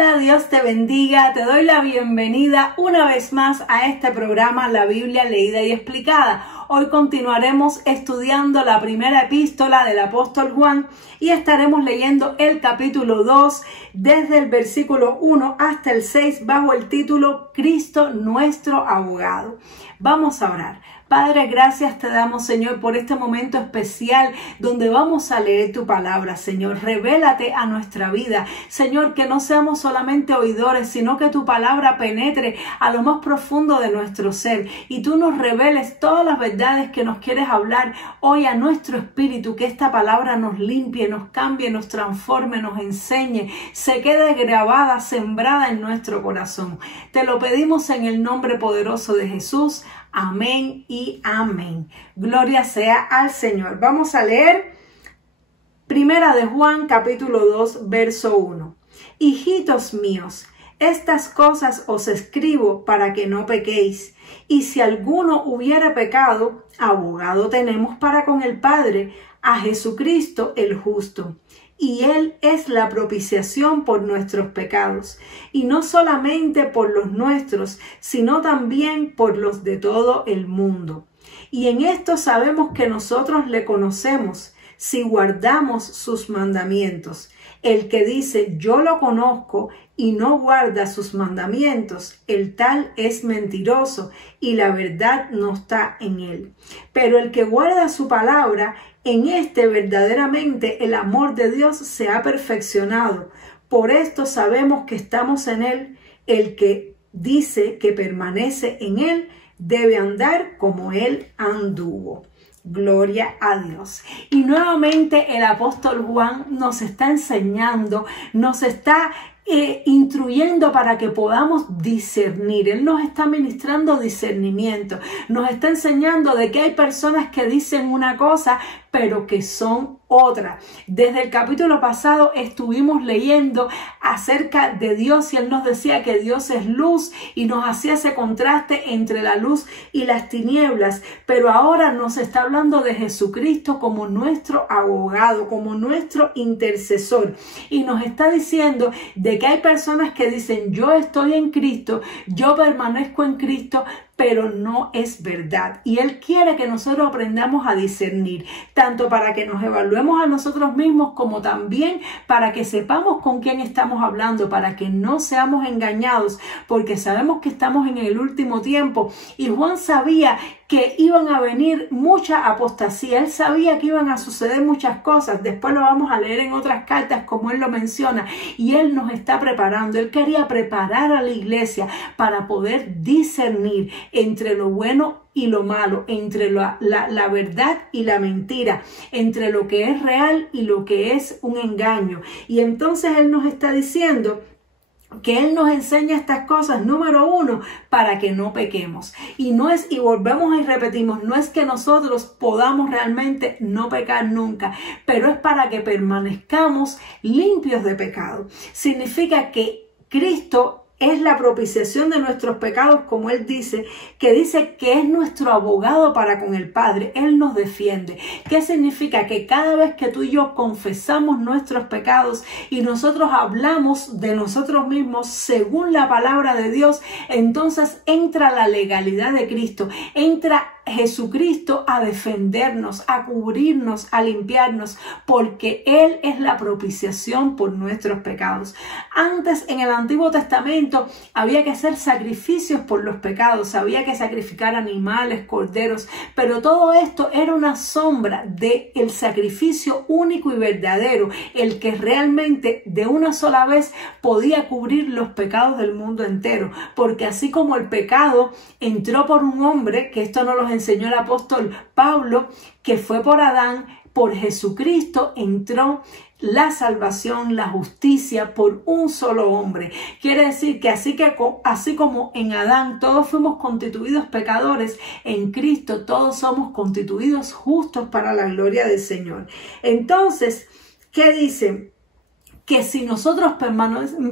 Hola, Dios te bendiga, te doy la bienvenida una vez más a este programa La Biblia Leída y Explicada. Hoy continuaremos estudiando la primera epístola del apóstol Juan y estaremos leyendo el capítulo 2 desde el versículo 1 hasta el 6 bajo el título Cristo nuestro abogado. Vamos a orar. Padre, gracias te damos, Señor, por este momento especial donde vamos a leer tu palabra, Señor. Revélate a nuestra vida, Señor, que no seamos solamente oidores, sino que tu palabra penetre a lo más profundo de nuestro ser y tú nos reveles todas las verdades que nos quieres hablar hoy a nuestro espíritu, que esta palabra nos limpie, nos cambie, nos transforme, nos enseñe, se quede grabada, sembrada en nuestro corazón. Te lo pedimos en el nombre poderoso de Jesús. Amén y amén. Gloria sea al Señor. Vamos a leer Primera de Juan, capítulo 2, verso 1. Hijitos míos, estas cosas os escribo para que no pequéis. Y si alguno hubiera pecado, abogado tenemos para con el Padre, a Jesucristo el justo. Y Él es la propiciación por nuestros pecados, y no solamente por los nuestros, sino también por los de todo el mundo. Y en esto sabemos que nosotros le conocemos, si guardamos sus mandamientos. El que dice, yo lo conozco, y no guarda sus mandamientos, el tal es mentiroso, y la verdad no está en él. Pero el que guarda su palabra, en este verdaderamente el amor de Dios se ha perfeccionado. Por esto sabemos que estamos en él. El que dice que permanece en él debe andar como él anduvo. Gloria a Dios. Y nuevamente el apóstol Juan nos está enseñando, nos está instruyendo para que podamos discernir. Él nos está ministrando discernimiento, nos está enseñando de que hay personas que dicen una cosa pero que son otra. Desde el capítulo pasado estuvimos leyendo acerca de Dios y Él nos decía que Dios es luz y nos hacía ese contraste entre la luz y las tinieblas, pero ahora nos está hablando de Jesucristo como nuestro abogado, como nuestro intercesor, y nos está diciendo de que hay personas que dicen yo estoy en Cristo, yo permanezco en Cristo, pero no es verdad. Y Él quiere que nosotros aprendamos a discernir, tanto para que nos evaluemos a nosotros mismos, como también para que sepamos con quién estamos hablando, para que no seamos engañados, porque sabemos que estamos en el último tiempo. Y Juan sabía que iban a venir mucha apostasía. Él sabía que iban a suceder muchas cosas. Después lo vamos a leer en otras cartas como él lo menciona. Y él nos está preparando. Él quería preparar a la iglesia para poder discernir entre lo bueno y lo malo, entre la verdad y la mentira, entre lo que es real y lo que es un engaño. Y entonces él nos está diciendo que Él nos enseña estas cosas, número uno, para que no pequemos. Y volvemos y repetimos, no es que nosotros podamos realmente no pecar nunca, pero es para que permanezcamos limpios de pecado. Significa que Cristo es la propiciación de nuestros pecados, como Él dice que es nuestro abogado para con el Padre. Él nos defiende. ¿Qué significa? Que cada vez que tú y yo confesamos nuestros pecados y nosotros hablamos de nosotros mismos según la palabra de Dios, entonces entra la legalidad de Cristo, entra Jesucristo a defendernos, a cubrirnos, a limpiarnos, porque Él es la propiciación por nuestros pecados. Antes, en el Antiguo Testamento, había que hacer sacrificios por los pecados, había que sacrificar animales, corderos, pero todo esto era una sombra del sacrificio único y verdadero, el que realmente de una sola vez podía cubrir los pecados del mundo entero, porque así como el pecado entró por un hombre, que esto no los enseñó el apóstol Pablo, que fue por Adán, por Jesucristo entró la salvación, la justicia por un solo hombre. Quiere decir que así como en Adán todos fuimos constituidos pecadores, en Cristo todos somos constituidos justos para la gloria del Señor. Entonces, ¿qué dice? que si nosotros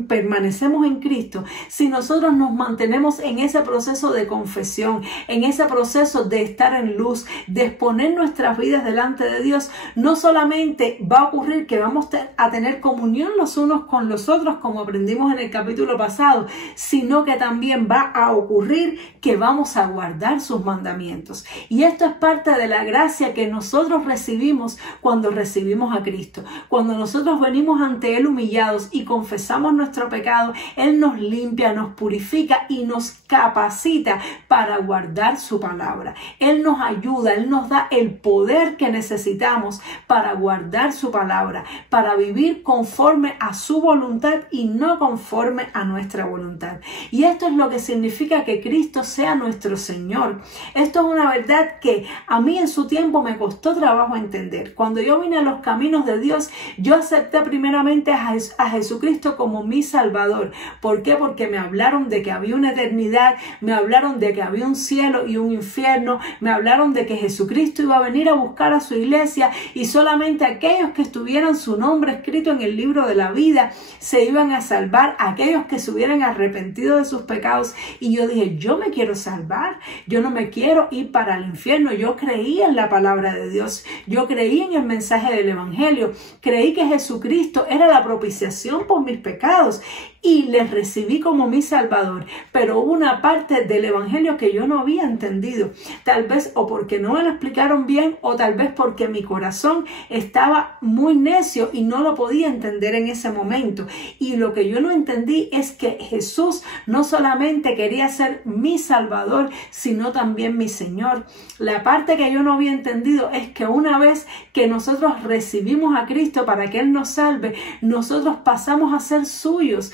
permanecemos en Cristo, si nosotros nos mantenemos en ese proceso de confesión, en ese proceso de estar en luz, de exponer nuestras vidas delante de Dios, no solamente va a ocurrir que vamos a tener comunión los unos con los otros, como aprendimos en el capítulo pasado, sino que también va a ocurrir que vamos a guardar sus mandamientos. Y esto es parte de la gracia que nosotros recibimos cuando recibimos a Cristo. Cuando nosotros venimos ante Él humillados y confesamos nuestro pecado, Él nos limpia, nos purifica y nos capacita para guardar su palabra. Él nos ayuda, Él nos da el poder que necesitamos para guardar su palabra, para vivir conforme a su voluntad y no conforme a nuestra voluntad. Y esto es lo que significa que Cristo sea nuestro Señor. Esto es una verdad que a mí en su tiempo me costó trabajo entender. Cuando yo vine a los caminos de Dios, yo acepté primeramente a Jesucristo como mi Salvador. ¿Por qué? Porque me hablaron de que había una eternidad, me hablaron de que había un cielo y un infierno, me hablaron de que Jesucristo iba a venir a buscar a su iglesia y solamente aquellos que tuvieran su nombre escrito en el libro de la vida se iban a salvar, aquellos que se hubieran arrepentido de sus pecados. Y yo dije, yo me quiero salvar, yo no me quiero ir para el infierno. Yo creí en la palabra de Dios, yo creí en el mensaje del evangelio, creí que Jesucristo era la propiciación por mis pecados y les recibí como mi Salvador. Pero hubo una parte del evangelio que yo no había entendido, tal vez o porque no me lo explicaron bien o tal vez porque mi corazón estaba muy necio y no lo podía entender en ese momento. Y lo que yo no entendí es que Jesús no solamente quería ser mi Salvador, sino también mi Señor. La parte que yo no había entendido es que una vez que nosotros recibimos a Cristo para que Él nos salve, nosotros pasamos a ser suyos.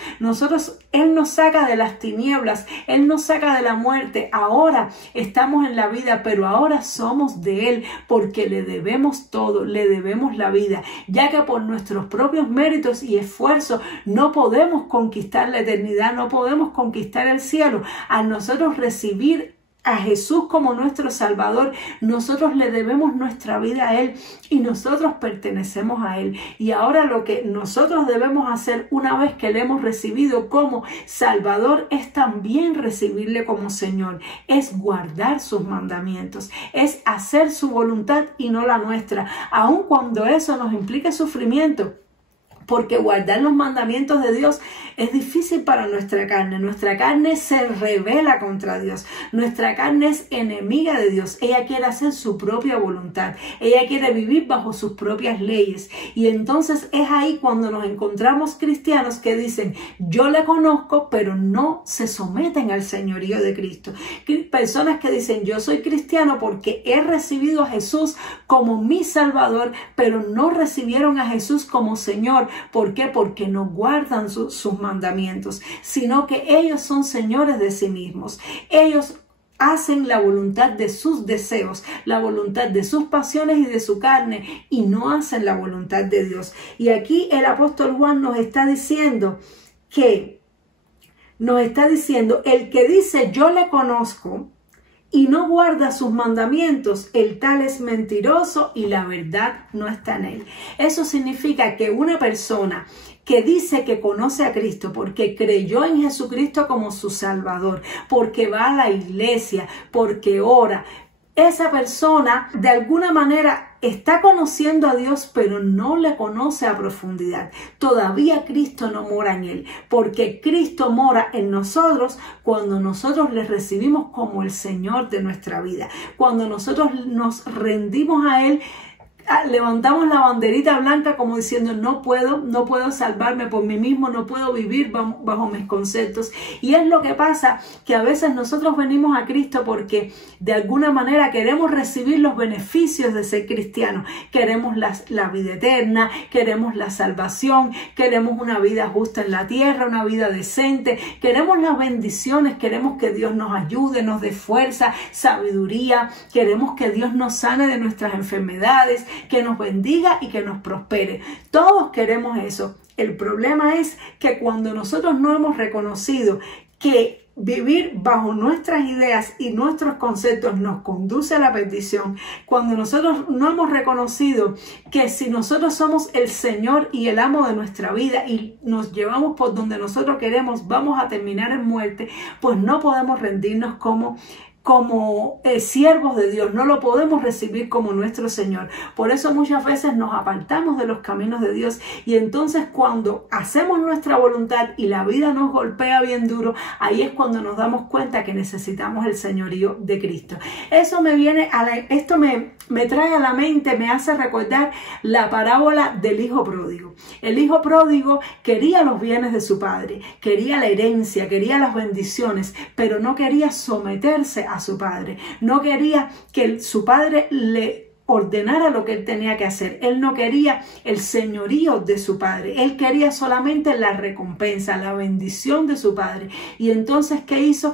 Él nos saca de las tinieblas, Él nos saca de la muerte. Ahora estamos en la vida, pero ahora somos de Él porque le debemos todo, le debemos la vida, ya que por nuestros propios méritos y esfuerzos no podemos conquistar la eternidad, no podemos conquistar el cielo. Al nosotros recibir a Jesús como nuestro Salvador, nosotros le debemos nuestra vida a Él y nosotros pertenecemos a Él. Y ahora lo que nosotros debemos hacer una vez que le hemos recibido como Salvador es también recibirle como Señor, es guardar sus mandamientos, es hacer su voluntad y no la nuestra, aun cuando eso nos implique sufrimiento. Porque guardar los mandamientos de Dios es difícil para nuestra carne. Nuestra carne se rebela contra Dios. Nuestra carne es enemiga de Dios. Ella quiere hacer su propia voluntad. Ella quiere vivir bajo sus propias leyes. Y entonces es ahí cuando nos encontramos cristianos que dicen, yo le conozco, pero no se someten al señorío de Cristo. Personas que dicen, yo soy cristiano porque he recibido a Jesús como mi Salvador, pero no recibieron a Jesús como Señor. ¿Por qué? Porque no guardan sus mandamientos, sino que ellos son señores de sí mismos. Ellos hacen la voluntad de sus deseos, la voluntad de sus pasiones y de su carne, y no hacen la voluntad de Dios. Y aquí el apóstol Juan nos está diciendo, el que dice yo le conozco y no guarda sus mandamientos, el tal es mentiroso y la verdad no está en él. Eso significa que una persona que dice que conoce a Cristo porque creyó en Jesucristo como su Salvador, porque va a la iglesia, porque ora, esa persona de alguna manera está conociendo a Dios, pero no le conoce a profundidad. Todavía Cristo no mora en él, porque Cristo mora en nosotros cuando nosotros le recibimos como el Señor de nuestra vida. Cuando nosotros nos rendimos a Él, levantamos la banderita blanca como diciendo no puedo salvarme por mí mismo, no puedo vivir bajo mis conceptos. Y es lo que pasa, que a veces nosotros venimos a Cristo porque de alguna manera queremos recibir los beneficios de ser cristianos. Queremos la vida eterna, queremos la salvación, queremos una vida justa en la tierra, una vida decente, queremos las bendiciones, queremos que Dios nos ayude, nos dé fuerza, sabiduría, queremos que Dios nos sane de nuestras enfermedades, que nos bendiga y que nos prospere. Todos queremos eso. El problema es que cuando nosotros no hemos reconocido que vivir bajo nuestras ideas y nuestros conceptos nos conduce a la perdición, cuando nosotros no hemos reconocido que si nosotros somos el Señor y el amo de nuestra vida y nos llevamos por donde nosotros queremos, vamos a terminar en muerte, pues no podemos rendirnos como siervos de Dios, no lo podemos recibir como nuestro Señor. Por eso muchas veces nos apartamos de los caminos de Dios, y entonces cuando hacemos nuestra voluntad y la vida nos golpea bien duro, ahí es cuando nos damos cuenta que necesitamos el señorío de Cristo. Eso me trae a la mente, me hace recordar la parábola del hijo pródigo. El hijo pródigo quería los bienes de su padre, quería la herencia, quería las bendiciones, pero no quería someterse a su padre. No quería que su padre le ordenara lo que él tenía que hacer. Él no quería el señorío de su padre. Él quería solamente la recompensa, la bendición de su padre. Y entonces, ¿qué hizo?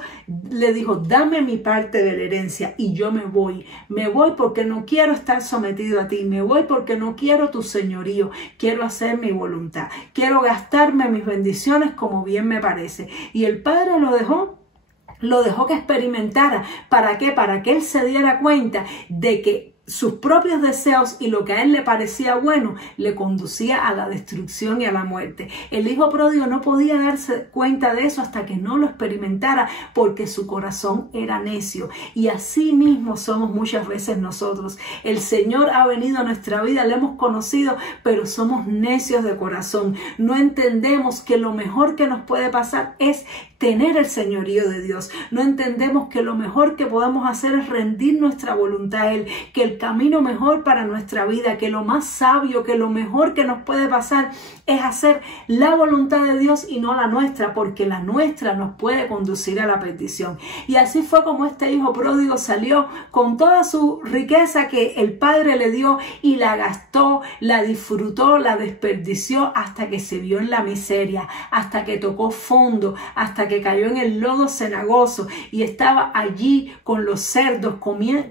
Le dijo: dame mi parte de la herencia y yo me voy. Me voy porque no quiero estar sometido a ti. Me voy porque no quiero tu señorío. Quiero hacer mi voluntad. Quiero gastarme mis bendiciones como bien me parece. Y el padre lo dejó que experimentara. ¿Para qué? Para que él se diera cuenta de que sus propios deseos y lo que a él le parecía bueno le conducía a la destrucción y a la muerte. El hijo pródigo no podía darse cuenta de eso hasta que no lo experimentara, porque su corazón era necio. Y así mismo somos muchas veces nosotros. El Señor ha venido a nuestra vida, le hemos conocido, pero somos necios de corazón. No entendemos que lo mejor que nos puede pasar es tener el señorío de Dios. No entendemos que lo mejor que podamos hacer es rendir nuestra voluntad a Él, que el camino mejor para nuestra vida, que lo más sabio, que lo mejor que nos puede pasar es hacer la voluntad de Dios y no la nuestra, porque la nuestra nos puede conducir a la perdición. Y así fue como este hijo pródigo salió con toda su riqueza que el padre le dio y la gastó, la disfrutó, la desperdició hasta que se vio en la miseria, hasta que tocó fondo, hasta que cayó en el lodo cenagoso y estaba allí con los cerdos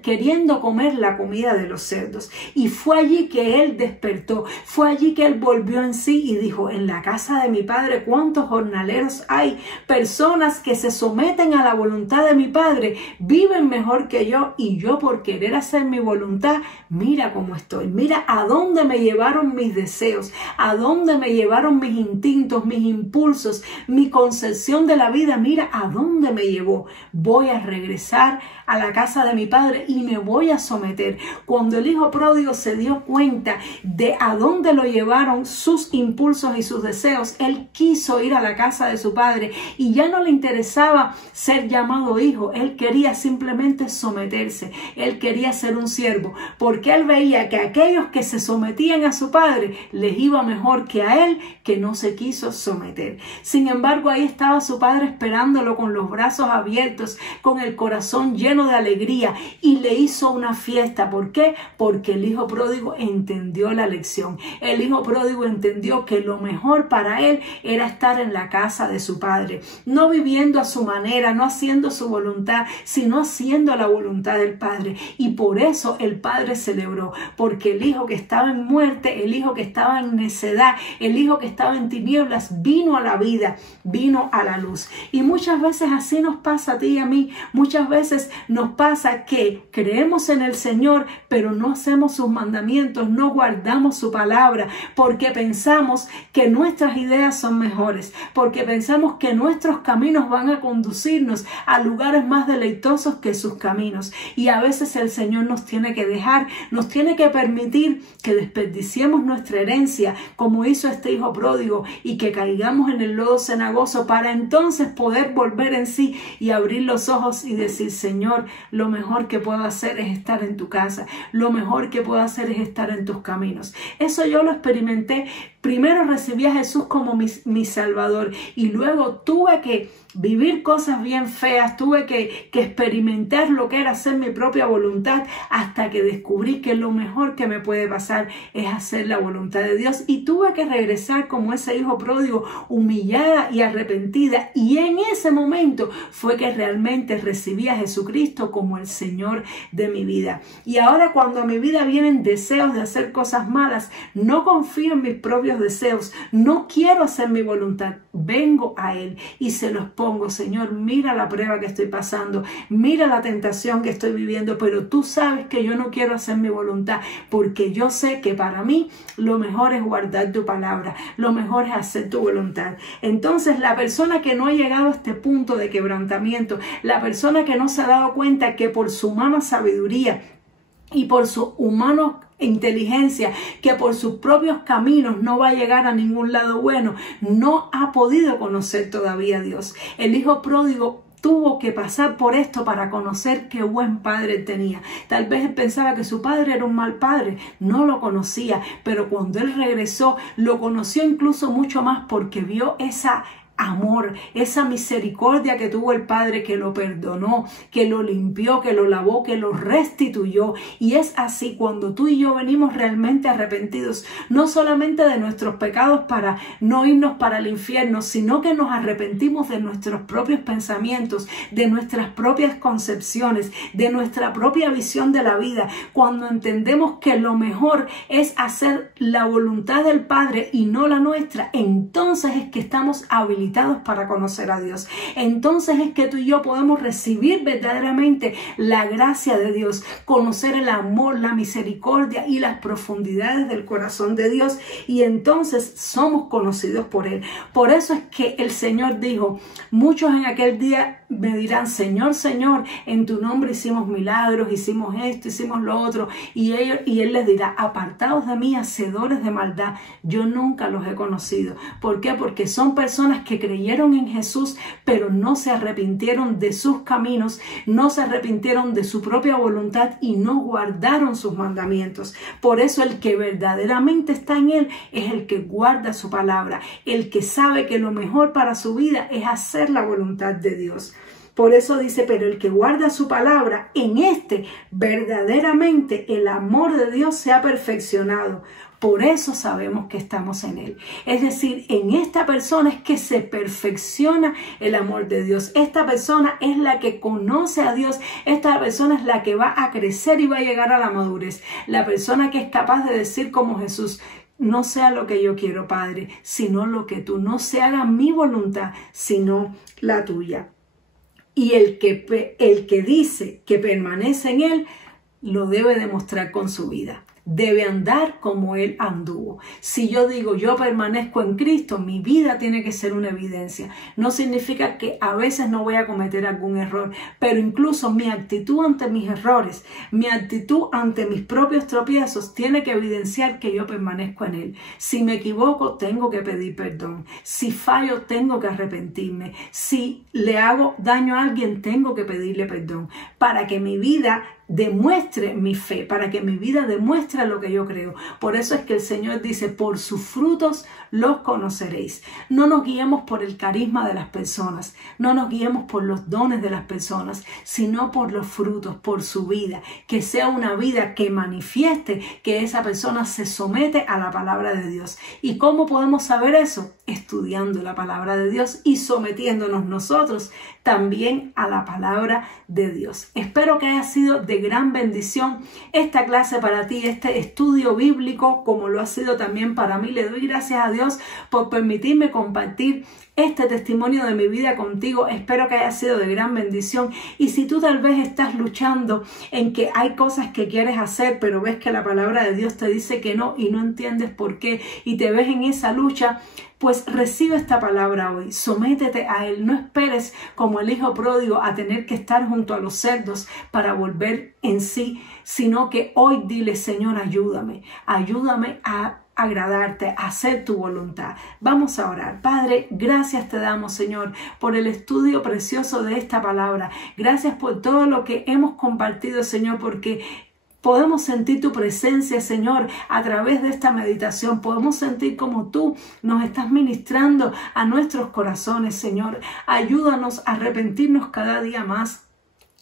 queriendo comer la comida de los cerdos. Y fue allí que él despertó, fue allí que él volvió en sí y dijo: en la casa de mi padre cuántos jornaleros hay, personas que se someten a la voluntad de mi padre, viven mejor que yo, y yo por querer hacer mi voluntad, mira cómo estoy, mira a dónde me llevaron mis deseos, a dónde me llevaron mis instintos, mis impulsos, mi concepción de la vida, mira a dónde me llevó. Voy a regresar a la casa de mi padre y me voy a someter. Cuando el hijo pródigo se dio cuenta de a dónde lo llevaron sus impulsos y sus deseos, él quiso ir a la casa de su padre y ya no le interesaba ser llamado hijo. Él quería simplemente someterse. Él quería ser un siervo, porque él veía que aquellos que se sometían a su padre les iba mejor que a él, que no se quiso someter. Sin embargo, ahí estaba su padre esperándolo con los brazos abiertos, con el corazón lleno de alegría, y le hizo una fiesta. ¿Por qué? Porque el hijo pródigo entendió la lección. El hijo pródigo entendió que lo mejor para él era estar en la casa de su padre, no viviendo a su manera, no haciendo su voluntad, sino haciendo la voluntad del padre. Y por eso el padre celebró, porque el hijo que estaba en muerte, el hijo que estaba en necedad, el hijo que estaba en tinieblas, vino a la vida, vino a la luz. Y muchas veces así nos pasa a ti y a mí. Muchas veces nos pasa que creemos en el Señor, pero no hacemos sus mandamientos, no guardamos su palabra, porque pensamos que nuestras ideas son mejores, porque pensamos que nuestros caminos van a conducirnos a lugares más deleitosos que sus caminos. Y a veces el Señor nos tiene que dejar, nos tiene que permitir que desperdiciemos nuestra herencia, como hizo este hijo pródigo, y que caigamos en el lodo cenagoso, para entonces poder volver en sí y abrir los ojos y decir: Señor, lo mejor que puedo hacer es estar en tu casa, lo mejor que puedo hacer es estar en tus caminos. Eso yo lo experimenté. Primero recibí a Jesús como mi Salvador, y luego tuve que vivir cosas bien feas, tuve que experimentar lo que era hacer mi propia voluntad, hasta que descubrí que lo mejor que me puede pasar es hacer la voluntad de Dios. Y tuve que regresar como ese hijo pródigo, humillada y arrepentida, y en ese momento fue que realmente recibí a Jesucristo como el Señor de mi vida. Y ahora, cuando a mi vida vienen deseos de hacer cosas malas, no confío en mis propios deseos, no quiero hacer mi voluntad, vengo a Él y se los pongo pongo, Señor, mira la prueba que estoy pasando, mira la tentación que estoy viviendo, pero tú sabes que yo no quiero hacer mi voluntad, porque yo sé que para mí lo mejor es guardar tu palabra, lo mejor es hacer tu voluntad. Entonces, la persona que no ha llegado a este punto de quebrantamiento, la persona que no se ha dado cuenta que por su humana sabiduría y por su humano inteligencia, que por sus propios caminos no va a llegar a ningún lado bueno, no ha podido conocer todavía a Dios. El hijo pródigo tuvo que pasar por esto para conocer qué buen padre tenía. Tal vez él pensaba que su padre era un mal padre, no lo conocía, pero cuando él regresó, lo conoció incluso mucho más porque vio esa amor, esa misericordia que tuvo el Padre, que lo perdonó, que lo limpió, que lo lavó, que lo restituyó. Y es así cuando tú y yo venimos realmente arrepentidos, no solamente de nuestros pecados para no irnos para el infierno, sino que nos arrepentimos de nuestros propios pensamientos, de nuestras propias concepciones, de nuestra propia visión de la vida. Cuando entendemos que lo mejor es hacer la voluntad del Padre y no la nuestra, entonces es que estamos habilitados para conocer a Dios. Entonces es que tú y yo podemos recibir verdaderamente la gracia de Dios, conocer el amor, la misericordia y las profundidades del corazón de Dios, y entonces somos conocidos por Él. Por eso es que el Señor dijo, muchos en aquel día me dirán, Señor, Señor, en tu nombre hicimos milagros, hicimos esto, hicimos lo otro, y Él les dirá, apartados de mí, hacedores de maldad, yo nunca los he conocido. ¿Por qué? Porque son personas que creyeron en Jesús, pero no se arrepintieron de sus caminos, no se arrepintieron de su propia voluntad y no guardaron sus mandamientos. Por eso el que verdaderamente está en Él es el que guarda su palabra, el que sabe que lo mejor para su vida es hacer la voluntad de Dios. Por eso dice, pero el que guarda su palabra, en este verdaderamente el amor de Dios se ha perfeccionado. Por eso sabemos que estamos en Él. Es decir, en esta persona es que se perfecciona el amor de Dios. Esta persona es la que conoce a Dios. Esta persona es la que va a crecer y va a llegar a la madurez. La persona que es capaz de decir como Jesús, no sea lo que yo quiero, Padre, sino lo que tú. No se haga mi voluntad, sino la tuya. Y el que dice que permanece en Él, lo debe demostrar con su vida. Debe andar como Él anduvo. Si yo digo yo permanezco en Cristo, mi vida tiene que ser una evidencia. No significa que a veces no voy a cometer algún error, pero incluso mi actitud ante mis errores, mi actitud ante mis propios tropiezos tiene que evidenciar que yo permanezco en Él. Si me equivoco, tengo que pedir perdón. Si fallo, tengo que arrepentirme. Si le hago daño a alguien, tengo que pedirle perdón para que mi vida demuestre mi fe, para que mi vida demuestre lo que yo creo. Por eso es que el Señor dice, por sus frutos los conoceréis. No nos guiemos por el carisma de las personas, no nos guiemos por los dones de las personas, sino por los frutos, por su vida. Que sea una vida que manifieste que esa persona se somete a la palabra de Dios. ¿Y cómo podemos saber eso? Estudiando la palabra de Dios y sometiéndonos nosotros también a la palabra de Dios. Espero que haya sido de gran bendición esta clase para ti, este estudio bíblico, como lo ha sido también para mí. Le doy gracias a Dios por permitirme compartir este testimonio de mi vida contigo. Espero que haya sido de gran bendición. Y si tú tal vez estás luchando en que hay cosas que quieres hacer, pero ves que la palabra de Dios te dice que no y no entiendes por qué y te ves en esa lucha, pues recibe esta palabra hoy, sométete a Él, no esperes como el hijo pródigo a tener que estar junto a los cerdos para volver en sí, sino que hoy dile, Señor, ayúdame a agradarte, a hacer tu voluntad. Vamos a orar. Padre, gracias te damos, Señor, por el estudio precioso de esta palabra. Gracias por todo lo que hemos compartido, Señor, porque podemos sentir tu presencia, Señor, a través de esta meditación. Podemos sentir como tú nos estás ministrando a nuestros corazones, Señor. Ayúdanos a arrepentirnos cada día más.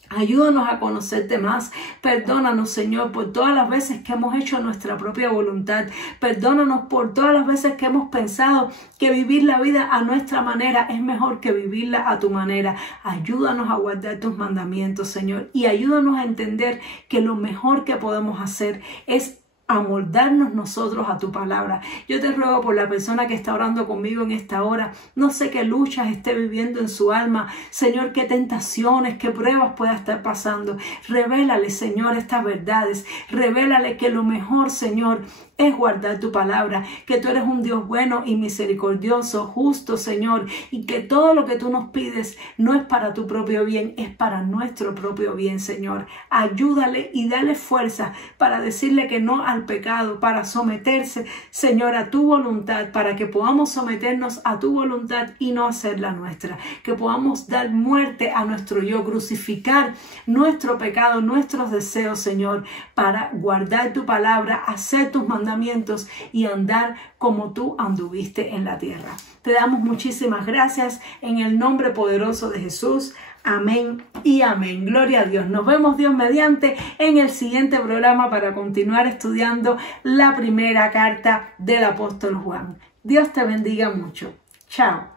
Ayúdanos a conocerte más. Perdónanos, Señor, por todas las veces que hemos hecho nuestra propia voluntad. Perdónanos por todas las veces que hemos pensado que vivir la vida a nuestra manera es mejor que vivirla a tu manera. Ayúdanos a guardar tus mandamientos, Señor, y ayúdanos a entender que lo mejor que podemos hacer es amoldarnos nosotros a tu palabra. Yo te ruego por la persona que está orando conmigo en esta hora. No sé qué luchas esté viviendo en su alma. Señor, qué tentaciones, qué pruebas pueda estar pasando. Revélale, Señor, estas verdades. Revélale que lo mejor, Señor, es guardar tu palabra, que tú eres un Dios bueno y misericordioso, justo, Señor, y que todo lo que tú nos pides no es para tu propio bien, es para nuestro propio bien, Señor. Ayúdale y dale fuerza para decirle que no al pecado, para someterse, Señor, a tu voluntad, para que podamos someternos a tu voluntad y no hacer la nuestra, que podamos dar muerte a nuestro yo, crucificar nuestro pecado, nuestros deseos, Señor, para guardar tu palabra, hacer tus mandamientos y andar como tú anduviste en la tierra. Te damos muchísimas gracias en el nombre poderoso de Jesús. Amén y amén. Gloria a Dios. Nos vemos, Dios mediante, en el siguiente programa para continuar estudiando la primera carta del apóstol Juan. Dios te bendiga mucho. Chao.